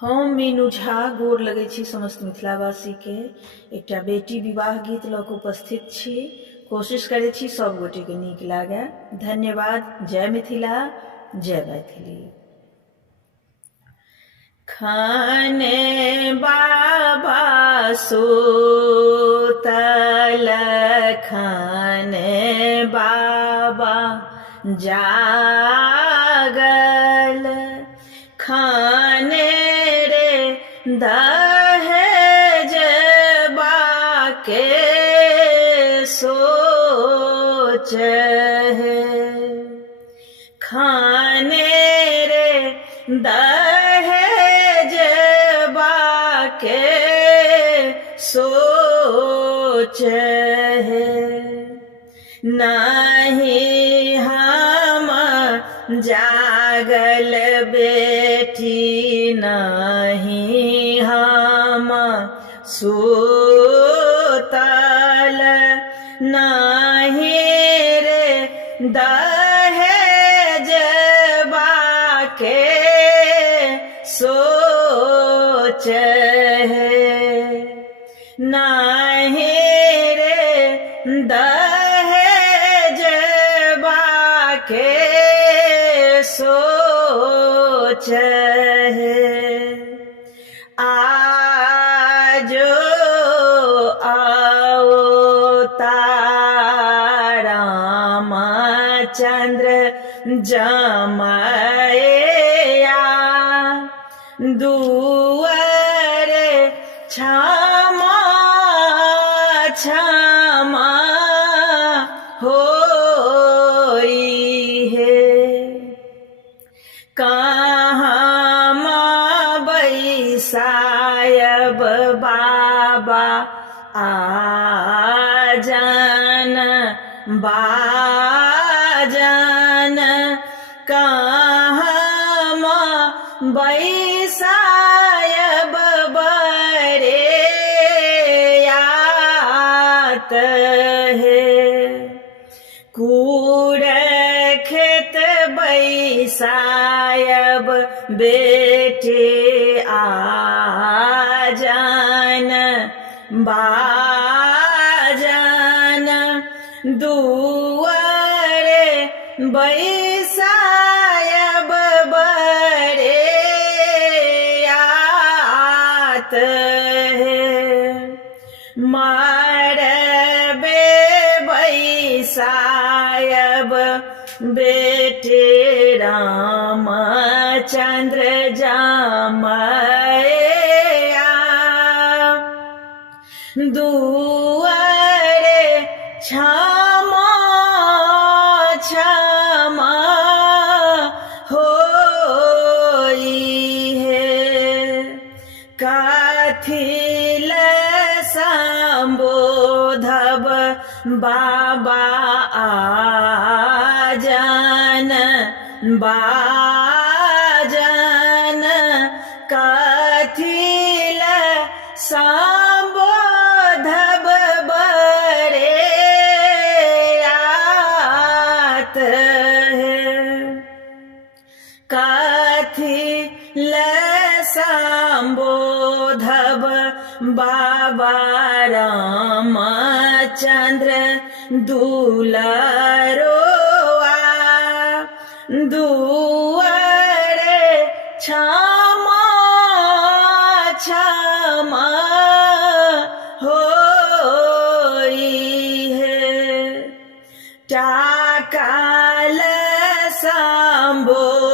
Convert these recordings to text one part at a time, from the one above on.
हम मीनू झा गोर लगै छी समस्त मिथिलावासी के। एकटा बेटी विवाह गीत लऽ कऽ उपस्थित छी। कोशिश करै छी सब गोटे के नीक लागे। धन्यवाद। जय मिथिला, जय मैथिली। खाने बाबा सोतल, खाने बाबा जागल, खाने रे दहेज बाके सोच है, खाने रे दहेज बाके सोच है। नहीं हम जागल बेटी, नहीं हम सुतल, नहीं रे दहेज बाके सोच है, नहीं रे दहेज बाके सोच है। आजो रामचंद्र जमैया, दुआर क्षमा क्षमा होई है। कहाँ बैसायब बाबा आजन बाजन, कहाँ बैसायब बरे यात है। कूड़ खेत बैसायब बेटे आजन बाजन, दुआर बैसायब बरे आत है। मारबे बैसायब बेटे रामचंद्र जमैया, दुआर क्षमा क्षमा होई है। कथिल संबोधब बाबा आजन बाजन, कथिल संबोधब बरे आत है। कथिल संबोधब बाबा रामचंद्र दुलारोआ, दुआर क्षमा क्षमा होई है। टाकाल संबोधब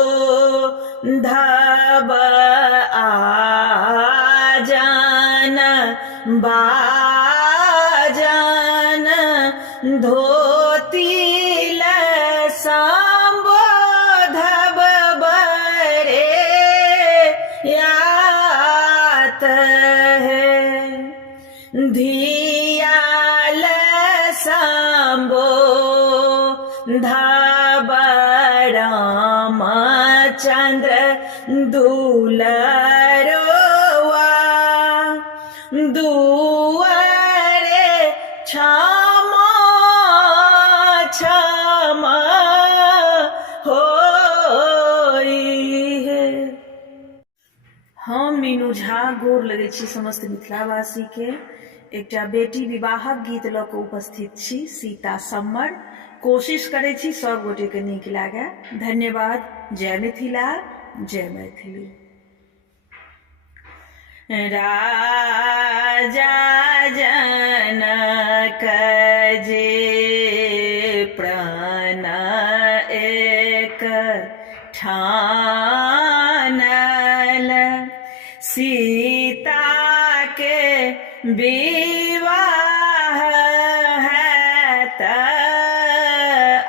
आजन बाजन, धोतिल संबोधब बरे यात है। धियाल संबोधब रामचंद्र दुलारोआ, दुआर क्षमा क्षमा होई है। हम मीनू झा गोर लगै छी समस्त मिथिलावासी के। एकटा बेटी विवाहक गीत लऽ कऽ उपस्थित छी, सीता सम्मर। कोशिश करै छी सब गोटे के नीक लागे। धन्यवाद। जय मिथिला, जय मैथिली। राजा जनक जे प्राण एक ठानल, सीता के विवाह है त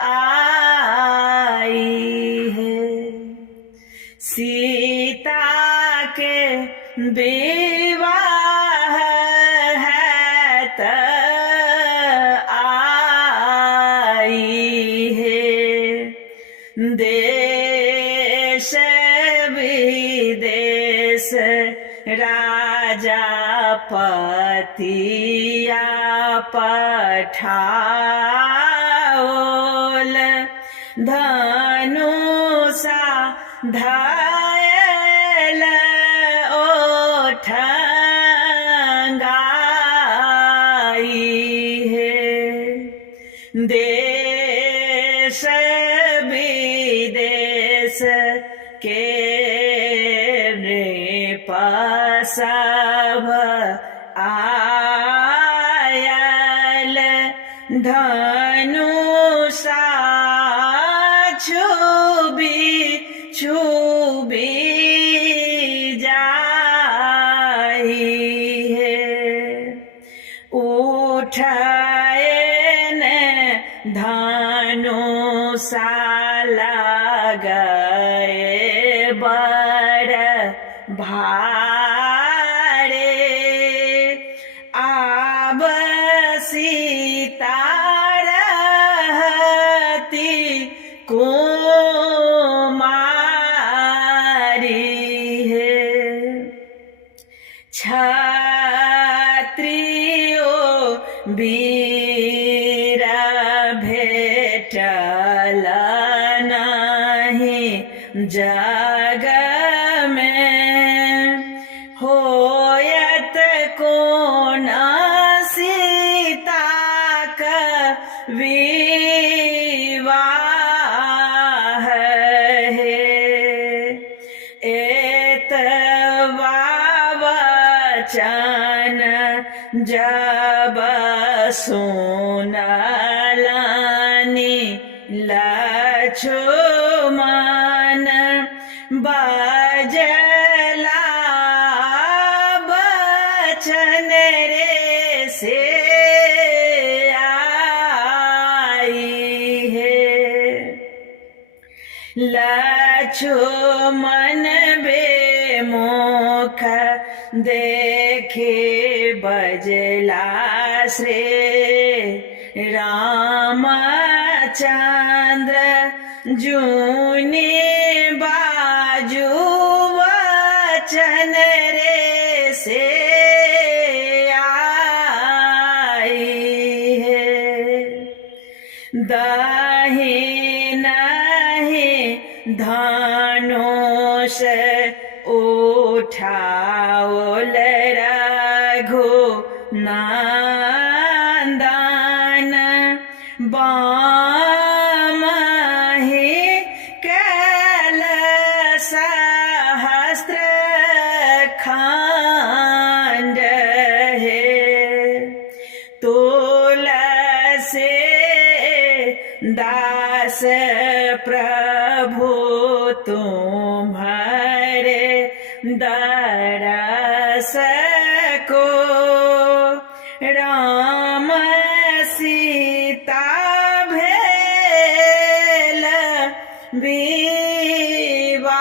आई है। सीता के विवाह है त आई है। देश विदेश राजा पतिया पठाओल, धनुषा धायल ओठंगाई है। देश विदेश के नृप सब आयल, धनुषा छुबी छुबी जाई है। उठैन धनुषा लगए बड़ भारे, आब सीता रहती कुमारी है। क्षत्रियो वीर भेटल नहीं जग में, होयत कोन सीता का विवाह है। एतवा वचन जब सुनलनि लक्ष्मण, बजला बचन रे से आई है। लक्ष्मण बेमुख देखे बजला श्री रामचंद्र, जूनी बाजू वचन रे से आई है। दाहिन धनुष उठाओल रघुनंदन, बाम ही कैल सहस्त्र खंड है। तुलसी दास प्रभु तुम्हारे दरस को, राम सीता भेल विवाह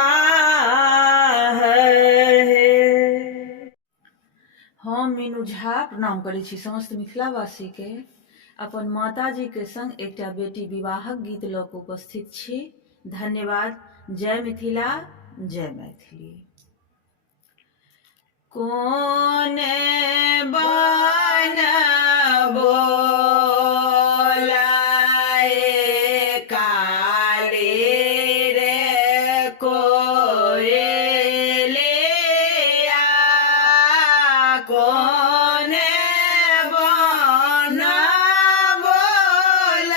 है। हम मीनू झा प्रणाम करै छी समस्त मिथिलावासी के। अपन माताजी के संग एकटा बेटी विवाहक गीत लऽ कऽ उपस्थित छी। धन्यवाद। जय मिथिला, जय मैथिली। कोने बन बोलाए काली रे कोयले कोने बना बोलाए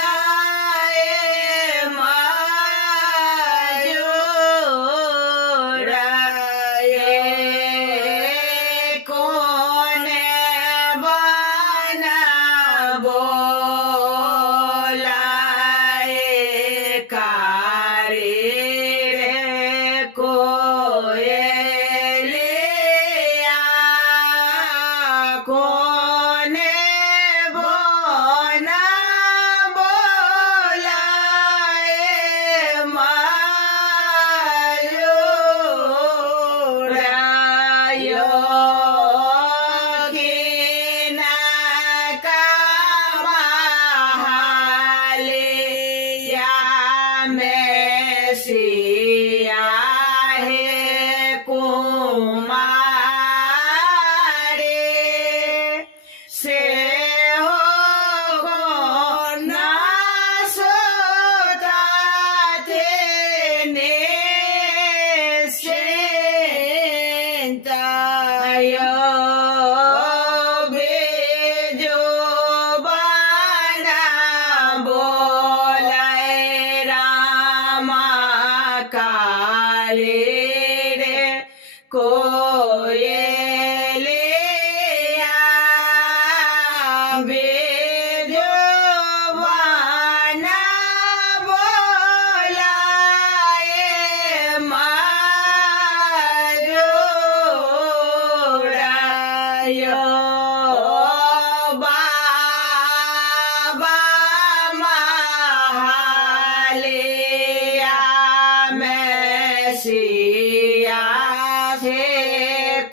मायूरा ये कोने बना बोलाए कारी रे कोयलिया कोने बना बोलाए मायूरा योगिना कमालिया में सिया है कुमारी से हो ना सोता थे निश्चिंतायो बेजो बना बोलाए रामा काले रे कोयलिया बेजो बना बोलाए मायूरा यो बाबा महालिया में सिया से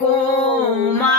कुमारी